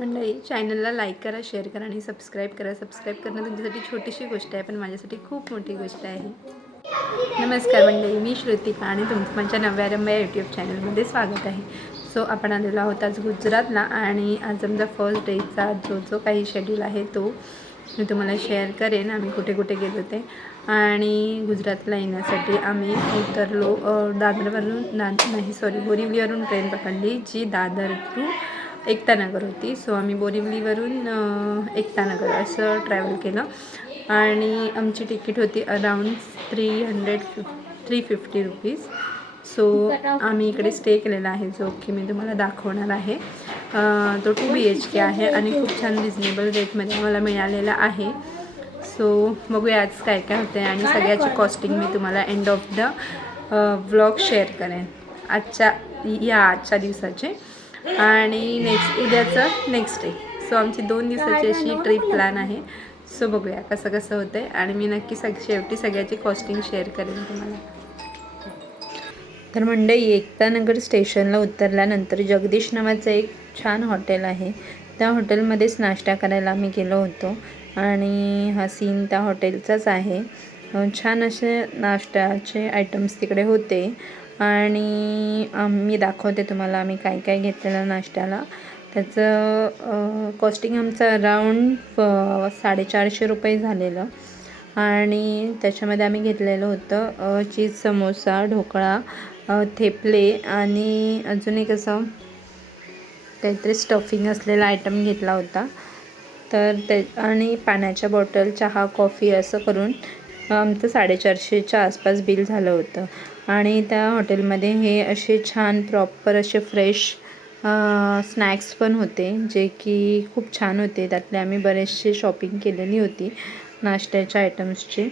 मंडळी, चॅनलला लाईक करा, शेअर करा आणि सबस्क्राईब करा. सबस्क्राईब करणं तुमच्यासाठी छोटीशी गोष्ट आहे, पण माझ्यासाठी खूप मोठी गोष्ट आहे. नमस्कार मंडळी, मी श्रुतिका आणि तुमचं माझ्या नव्यारंभ या यूट्यूब चॅनलमध्ये स्वागत आहे. सो आपण आलेलो आहोत आज गुजरातला आणि आज आमचा फर्स्ट डेचा जो काही शेड्यूल आहे तो मी तुम्हाला शेअर करेन. आम्ही कुठे कुठे गेलो ते आणि गुजरातला येण्यासाठी आम्ही उतरलो दादरवरून बोरिवलीवरून ट्रेन पकडली, जी दादर टू एकतानगर होती. सो आम्ही बोरिवलीवरून एकतानगर असं ट्रॅव्हल केलं आणि आमची तिकीट होती अराऊंड 350 रुपीज. सो आम्ही इकडे स्टे केलेला आहे, जो की मी तुम्हाला दाखवणार आहे. तो 2 BHK आहे आणि खूप छान रिजनेबल रेटमध्ये आम्हाला मिळालेला आहे. सो बघूया आज काय काय होतं आहे आणि सगळ्याची कॉस्टिंग मी तुम्हाला end of the vlog share करेन आजच्या दिवसाचे आणि उद्याचं नेक्स्ट डे. सो आमची 2 दिवसाची अशी ट्रिप प्लॅन आहे. सो बघूया कसं होतं आहे आणि मी नक्की शेवटी सगळ्याची कॉस्टिंग शेअर करेन तुम्हाला. तर मंडळी, एकतानगर स्टेशनला उतरल्यानंतर जगदीश नावाचं एक छान हॉटेल आहे, त्या हॉटेलमध्येच नाश्ता करायला आम्ही गेलो होतो आणि हा सीन त्या हॉटेलचाच आहे. छान असे नाश्त्याचे आयटम्स तिकडे होते आणि मी दाखवते तुम्हाला आम्ही काय काय घेतलेलं नाश्त्याला. त्याचं कॉस्टिंग आमचं अराऊंड 450 रुपये झालेलं आणि त्याच्यामध्ये आम्ही घेतलेलं होतं चीज समोसा, ढोकळा, थेपले आणि अजून एक असं काहीतरी स्टफिंग असलेला आयटम घेतला होता. तर आणि पाण्याच्या बॉटल, चहा, कॉफी असं करून आमचं 450च्या आसपास बिल झालं होतं. आणि त्या हॉटेलमध्ये हे असे छान प्रॉपर असे फ्रेश स्नॅक्स पण होते, जे की खूप छान होते. त्यातले आम्ही बरेचसे शॉपिंग केलेली होती नाश्त्याच्या आयटम्सची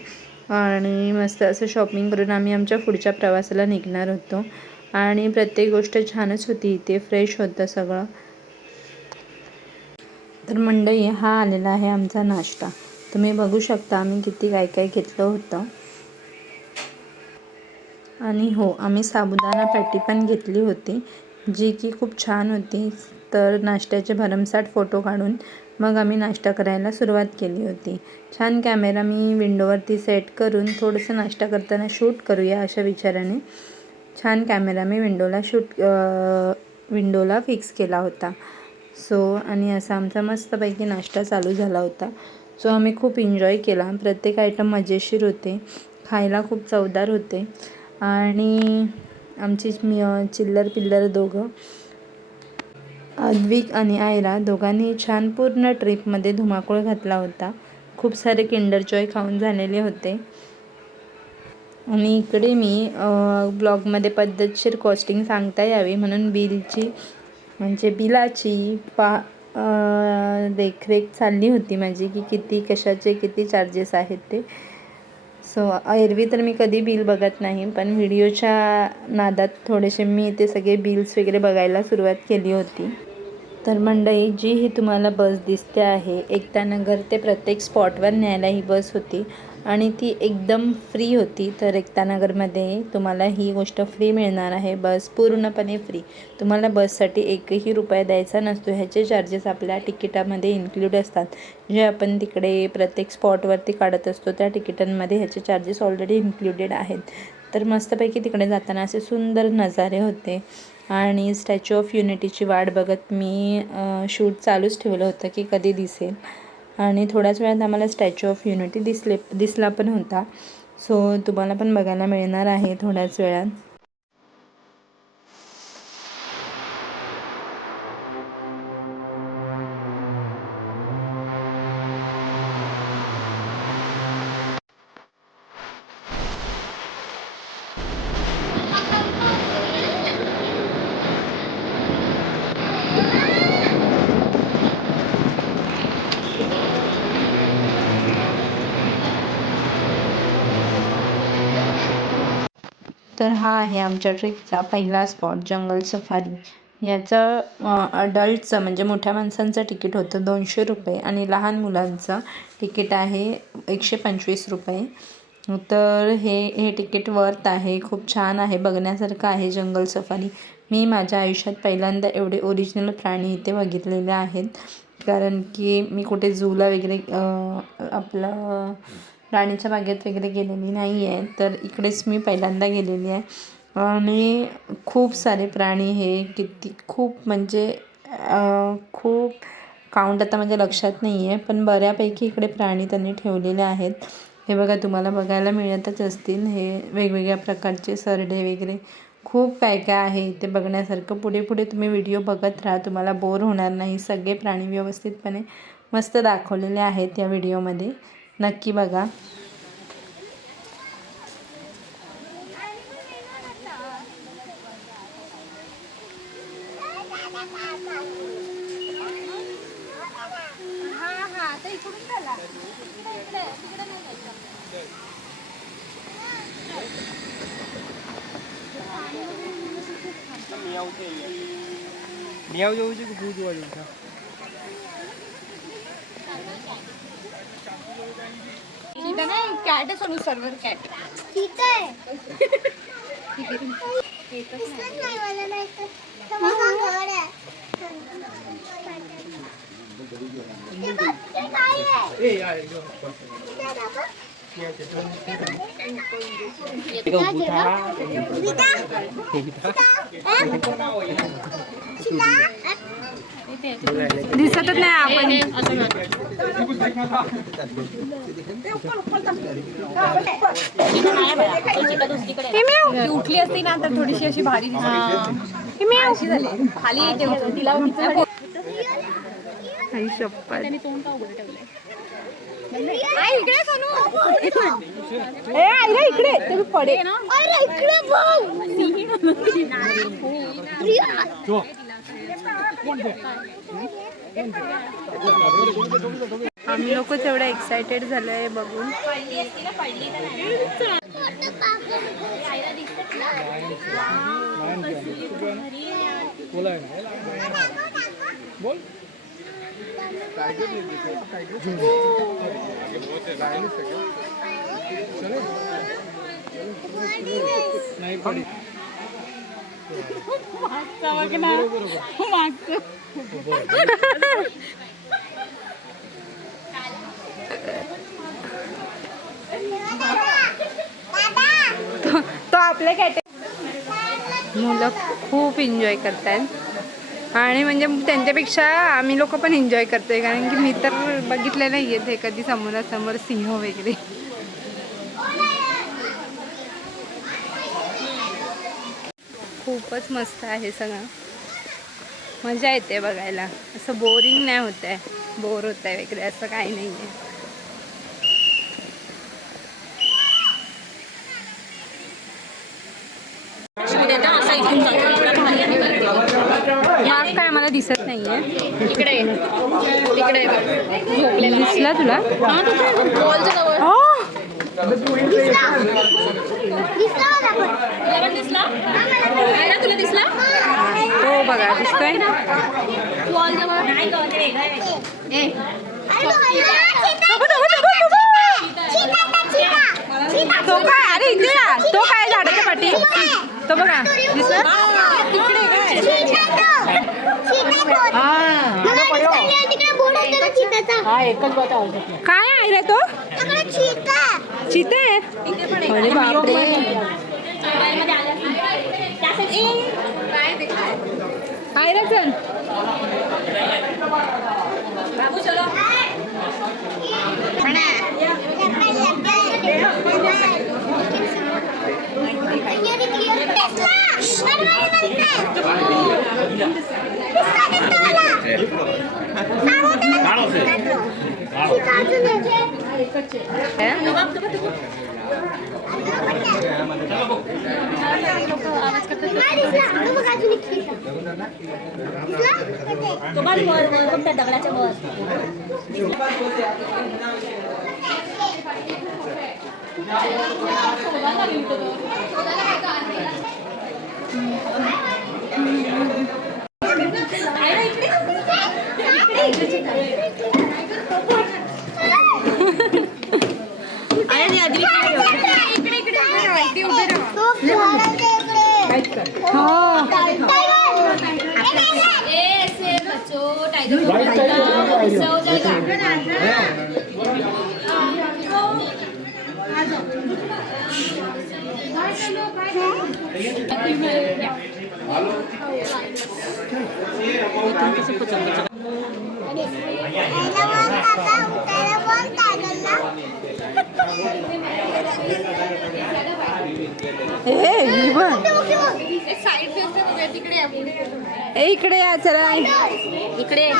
आणि मस्त असं शॉपिंग करून आम्ही आमच्या पुढच्या प्रवासाला निघणार होतो. आणि प्रत्येक गोष्ट छानच होती, इथे फ्रेश होतं सगळं. तर मंडळी, हा आलेला आहे आमचा नाश्ता. तुम्ही बघू शकता आम्ही किती काय काय घेतलं होतं. आणि हो, आम्ही साबुदाणा पॅटी पण घेतली होती, जी की खूप छान होती. तर नाश्त्याचे भरमसाठ फोटो काढून मग आम्ही नाश्ता करायला सुरुवात केली होती. छान कॅमेरा मी विंडोवरती सेट करून थोडंसं नाश्ता करताना शूट करूया अशा विचाराने छान कॅमेरा मी विंडोला फिक्स केला होता. सो आणि असा आमचा मस्तपैकी नाश्ता चालू झाला होता. सो आम्ही खूप एन्जॉय केला. प्रत्येक आयटम मजेशीर होते, खायला खूप चवदार होते आणि आमची चिल्लर पिल्लर दोघं, अद्विक आणि आयरा, दोघांनी छान पूर्ण ट्रिपमध्ये धुमाकूळ घातला होता. खूप सारे किंडर जॉय खाऊन झालेले होते. आणि इकडे मी ब्लॉगमध्ये पद्धतशीर कॉस्टिंग सांगता यावी म्हणून बिलाची देखरेख चालली होती माझी, की किती कशाचे किती चार्जेस आहेत ते. सो एरवी तर मी कधी बिल बघत नाही, पण व्हिडिओच्या नादात थोडेसे मी ते सगळे बिल्स वगैरे बघायला सुरुवात केली होती. तर मंडळी, जी ही तुम्हाला बस दिसते आहे, एकतानगर ते प्रत्येक स्पॉटवर न्यायला ही बस होती आणि ती एकदम फ्री होती. तर एकतानगरमध्ये तुम्हाला ही गोष्ट फ्री मिळणार आहे, बस पूर्णपणे फ्री. तुम्हाला बससाठी एकही रुपया द्यायचा नसतो. ह्याचे चार्जेस आपल्या तिकिटामध्ये इन्क्लूड असतात. जे आपण तिकडे प्रत्येक स्पॉटवरती काढत असतो त्या तिकिटांमध्ये ह्याचे चार्जेस ऑलरेडी इन्क्लुडेड आहेत. तर मस्तपैकी तिकडे जाताना असे सुंदर नजारे होते आणि स्टॅच्यू ऑफ युनिटीची वाट बघत मी शूट चालूच ठेवलं होतं की कधी दिसेल. आणि थोड्याच वेळात आम्हाला स्टॅच्यू ऑफ युनिटी दिसला पण होता. सो तुम्हाला पण बघायला मिळणार आहे थोड्याच वेळात. तर हा आहे आमच्या ट्रिपचा पहिला स्पॉट, जंगल सफारी. याचं अडल्टचं म्हणजे मोठ्या माणसांचं तिकीट होतं 200 रुपये आणि लहान मुलांचं तिकीट आहे 125 रुपये. तर हे तिकीट वर्थ आहे, खूप छान आहे, बघण्यासारखं आहे जंगल सफारी. मी माझ्या आयुष्यात पहिल्यांदा एवढे ओरिजिनल प्राणी इथे बघितलेले आहेत, कारण की मी कुठे झूला वगैरे आपलं राणीच्या बागेत वगैरे गेलेली नाही आहे, तर इकडेच मी पहिल्यांदा गेलेली आहे. आणि खूप सारे प्राणी हे किती खूप म्हणजे खूप काउंट आता माझ्या लक्षात नाही आहे, पण बऱ्यापैकी इकडे प्राणी त्यांनी ठेवलेले आहेत. हे बघा, तुम्हाला बघायला मिळतच असतील हे वेगवेगळ्या प्रकारचे सरडे वगैरे खूप काय काय आहे इथे बघण्यासारखं. पुढे पुढे तुम्ही व्हिडिओ बघत राहा, तुम्हाला बोर होणार नाही. सगळे प्राणी व्यवस्थितपणे मस्त दाखवलेले आहेत या व्हिडिओमध्ये, नक्की बघा. मियाव जाऊची की भूज वाजू का सीधा नाही कॅट आहे, सोनू सर्वर कॅट ठीक आहे. दिसतच नाही आपण. उठली असती ना तर थोडीशी अशी भारी दिसली झाली खाली तिला आई शपथ. इकडे सोनू इकडे ते पडे इकडे आम्ही लोक तेवढं एक्सायटेड झालं आहे बघून. बोल नाही पडी तो आपल्या मुलं खूप एन्जॉय करतात आणि म्हणजे त्यांच्यापेक्षा आम्ही लोक पण एन्जॉय करतोय, कारण की मी तर बघितलेलं नाही आहे कधी समोरासमोर सिंह वगैरे. खूपच मस्त आहे सगळं, मजा येते बघायला. असं बोरिंग नाही होत आहे, बोर होत आहे वगैरे असं काही नाही आहे. माग काय मला दिसत नाहीये. इकडे तिकडे दिसला तुला? तुला दिसला हो बघा, दिसतोय ना. तो काय, अरे इथे ना, तो काय झाडाच्या पाठी, तो बघा दिसला. काय आहे रे तो? चीता आहे. अरे बापरे. आहे रे चल. दगडाच्या वर हो इकडे या चला. इकडे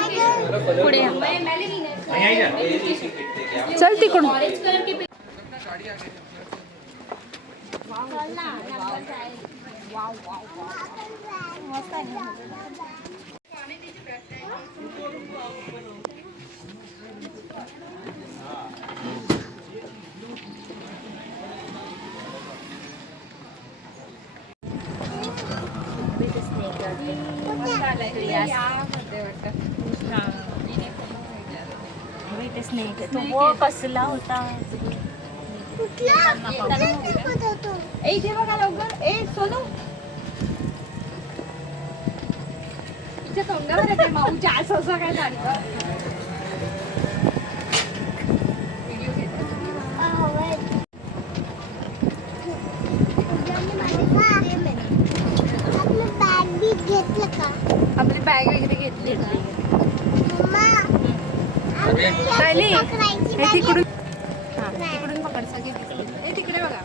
पुढे चल तिकडून. स्नेक तो कसला होता. इथे बघा लवकर. ए सोनू तिच्या तोंडावर येते माऊच्या असं काय झालं. आपली बॅग वगैरे घेतली तिकडून तिकडून पकड सगळे दिसले. तिकडे बघा.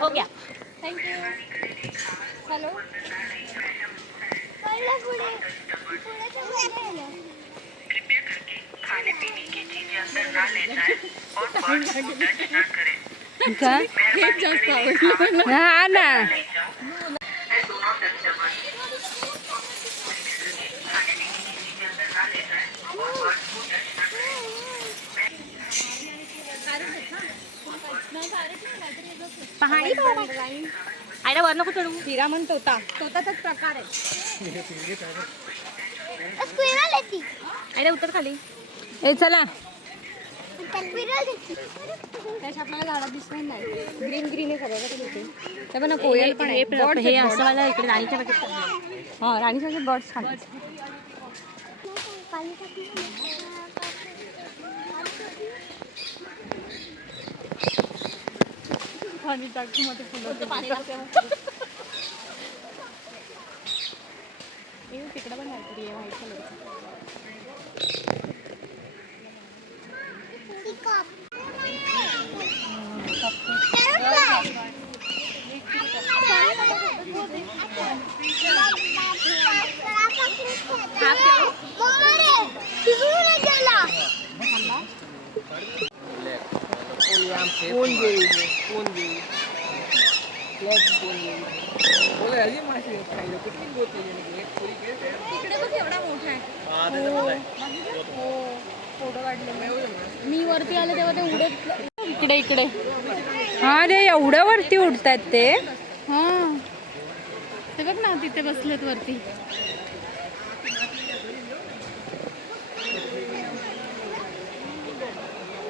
हो गया. थँक्यू. हॅलो. हा ना. पहाडी आयला वर नको चढू. हिरा म्हण तोता. तोताचाच प्रकार आहे. आयला उतर खाली. ए चला. त्याच्या आपल्याला झाडात दिसणार नाही. ग्रीन ग्रीन आहे सगळं. ते पण कोयल पण आहे. हे असं मला इकडे राणीच्या बघितलं. हा राणीच्या बर्ड्स खाली. पाणी टाकू मध्ये फुलं पाणी तिकडं पण काहीतरी आहे व्हाईट कलरचं. मी वरती आले तेव्हा ते उडत. इकडे इकडे. हा रे एवढं वरती उडतात ते. हा ते बघ ना तिथे बसलेत वरती.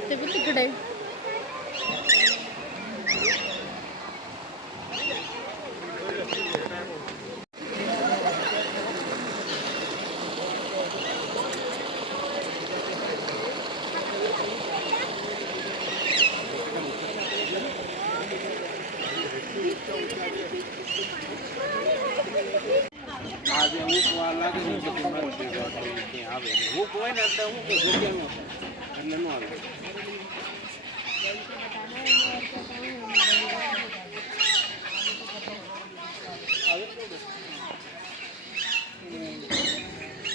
ते बघ तिकडे.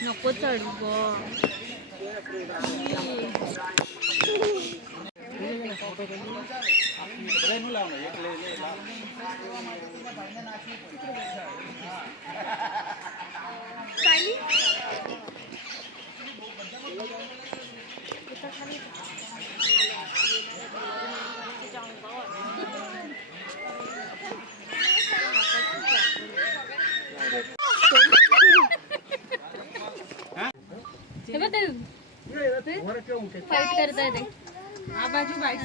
नको चढू हे बघ ते फाईट करताय ते. आबाजू बाईट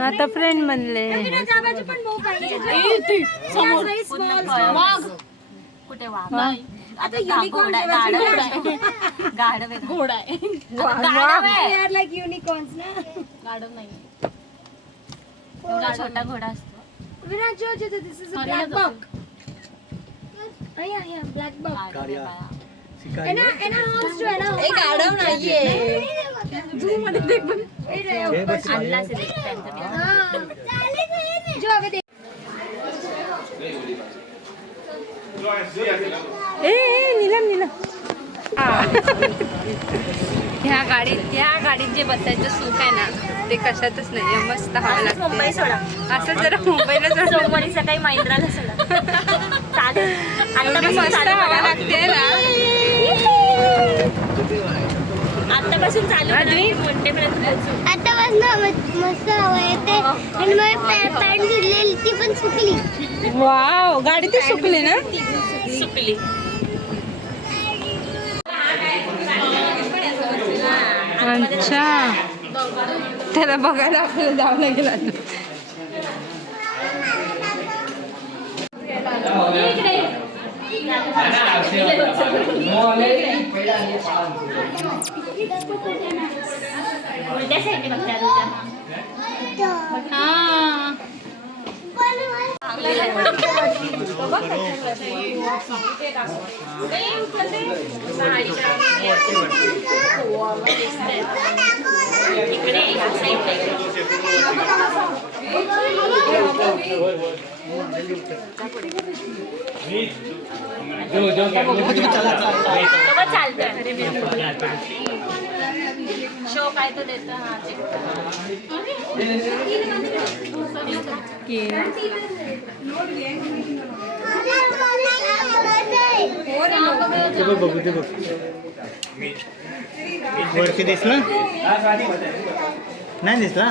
आता फ्रेंड बनले. आबाजू पण भाऊ पाहिजे. समोर कुठे वाघ आता युनिकॉर्न घोडा आहे लाईक युनिकॉर्न्स ना. गाढव नाही छोटा घोडा असतो. Virat George this is a black buck. या ब्लॅक बक. एना हॉर्स जो है ना एक गाढव नाहीये. झू मध्ये देख पण आणला असेल त्यांचा. जो अबे नीलम ह्या गाडीत जे बसायचं सुख आहे ना ते कशातच नाही. मस्त हवा लागते. मुंबई सोडा असं जरा मुंबईला सोमवारी सकाळी महिंद्राला सोडा चालेल. मस्त हवा लागते ना आतापासून चालू. आतापासून मस्त हवा येते आणि मग पॅन्ट धुतलेली ती पण सुकली. वाव, गाडी ती सुकली ना. सुकली. अच्छा, त्याला बघायला आपल्याला जावं लागेल आता. उलट्या साईडने बघता शो काय तो देतो. वरती दिसला नाही दिसला.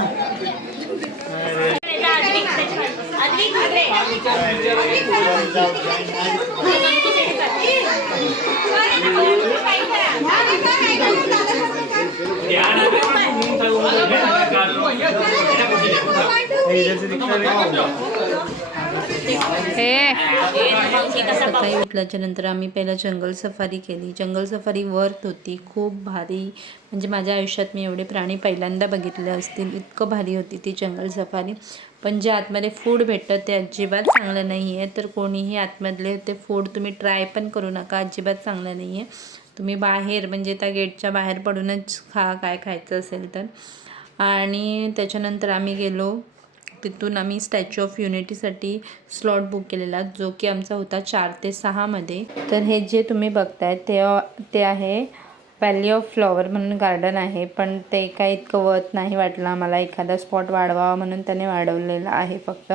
सकाळी उठल्याच्या नंतर आम्ही पहिला जंगल सफारी केली. जंगल सफारी वर्थ होती, खूप भारी. म्हणजे माझ्या आयुष्यात मी एवढे प्राणी पहिल्यांदा बघितले असतील, इतकं भारी होती ती जंगल सफारी. पण जे आतमध्ये फूड भेटतं ते अजिबात चांगलं नाही आहे. तर कोणीही आतमधले ते फूड तुम्ही ट्राय पण करू नका, अजिबात चांगलं नाही आहे. तुम्ही बाहेर म्हणजे त्या गेटच्या बाहेर पडूनच खा, काय खायचं असेल तर. आणि त्याच्यानंतर आम्ही गेलो, तिथून आम्ही स्टॅच्यू ऑफ युनिटीसाठी स्लॉट बुक केलेला, जो की आमचा होता 4 ते 6 मध्ये. तर हे जे तुम्ही बघताय ते आहे व्हॅली ऑफ फ्लॉवर म्हणून गार्डन आहे. पण ते काही इतकं वर्थ नाही वाटलं आम्हाला. एखादा स्पॉट वाढवावा म्हणून त्याने वाढवलेला आहे फक्त.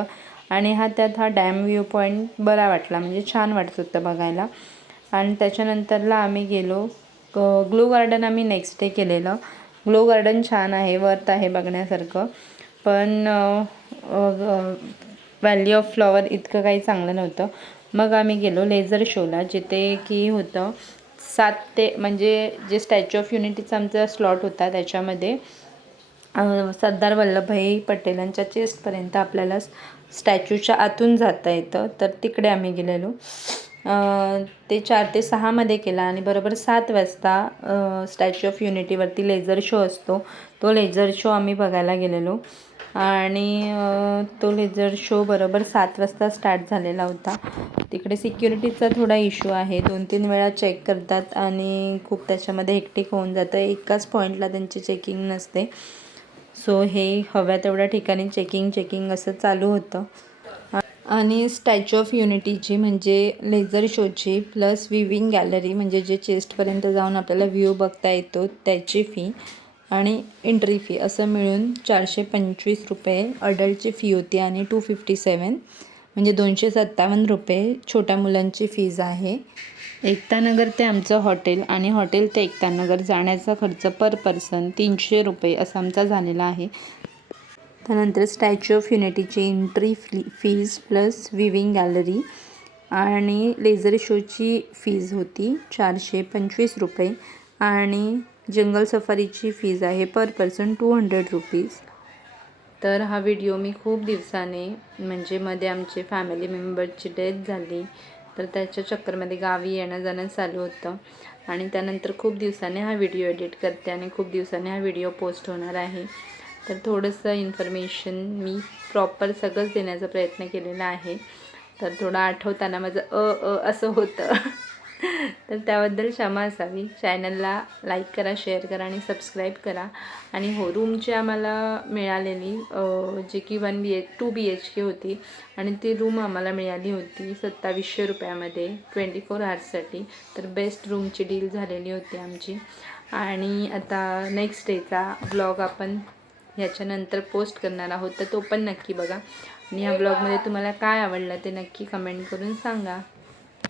आणि हा डॅम व्ह्यू पॉईंट बरा वाटला, म्हणजे छान वाटत होतं बघायला. आणि त्याच्यानंतरला आम्ही गेलो ग्लो गार्डन. आम्ही नेक्स्ट डे केलेलं. ग्लो गार्डन छान आहे, वर्थ आहे बघण्यासारखं. पण व्हॅली ऑफ फ्लॉवर इतकं काही चांगलं नव्हतं. मग आम्ही गेलो लेझर शोला, जिथे की होतं 7 ते म्हणजे जे स्टॅच्यू ऑफ युनिटीचा आमचा स्लॉट होता त्याच्यामध्ये सरदार वल्लभभाई पटेलांच्या चेस्टपर्यंत आपल्याला स्टॅच्यूच्या आतून जाता येतं. तर तिकडे आम्ही गेलेलो. ते 4 ते 6 मध्ये केला आणि बरोबर 7 वाजता स्टॅच्यू ऑफ युनिटीवरती लेझर शो असतो. तो लेझर शो आम्ही बघायला गेलेलो. आणि तो लेझर शो बरोबर 7 वाजता स्टार्ट झालेला होता. तिकडे सिक्युरिटीचा थोडा इश्यू आहे, 2-3 वेळा चेक करतात आणि खूप त्याच्यामध्ये हेक्टिक होऊन जातं. एकाच पॉईंटला त्यांची चेकिंग नसते. सो हे हव्या तेवढ्या ठिकाणी चेकिंग असं चालू होतं. आणि स्टॅच्यू ऑफ युनिटीची म्हणजे लेझर शोची प्लस विविंग गॅलरी म्हणजे जे चेस्टपर्यंत जाऊन आपल्याला व्ह्यू बघता येतो त्याची फी आणि एंट्री फी असं मिळून 425 रुपये अडल्टची फी होती. आणि 257 म्हणजे 257 रुपये छोट्या मुलांची फीज आहे. एकता नगर ते आमचं हॉटेल आणि हॉटेल ते एकता नगर जाण्याचा खर्च पर पर्सन 300 रुपये असा आमचा झालेला आहे. त्यानंतर स्टॅच्यू ऑफ युनिटीची entry fees plus viewing gallery आणि लेझर शोची फीज होती 425 रुपये आणि जंगल सफारीची फीज आहे पर पर्सन 200 रुपीज. तर हा व्हिडिओ मी खूप दिवसाने म्हणजे मध्ये आमचे फॅमिली मेंबरची डेथ झाली तर त्याच्या चक्करमध्ये गावी येणं जाणं चालू होतं आणि त्यानंतर खूप दिवसाने हा व्हिडिओ एडिट करते आणि खूप दिवसाने हा व्हिडिओ पोस्ट होणार आहे. तर थोडंसं इन्फॉर्मेशन मी प्रॉपर सगळंच देण्याचा प्रयत्न केलेला आहे. तर थोडं आठवताना माझं असं होतं तर त्याबद्दल क्षमा असावी. चॅनलला लाईक करा, शेअर करा आणि सबस्क्राईब करा. आणि हो, रूमची आम्हाला मिळालेली जे की 2 BHK होती आणि ती रूम आम्हाला मिळाली होती 2700 रुपयामध्ये 24 आवर्ससाठी. तर बेस्ट रूमची डील झालेली होती आमची. आणि आता नेक्स्ट डेचा ब्लॉग आपण ह्याच्यानंतर पोस्ट करणार आहोत तर तो पण नक्की बघा. आणि ह्या ब्लॉगमध्ये तुम्हाला काय आवडलं ते नक्की कमेंट करून सांगा.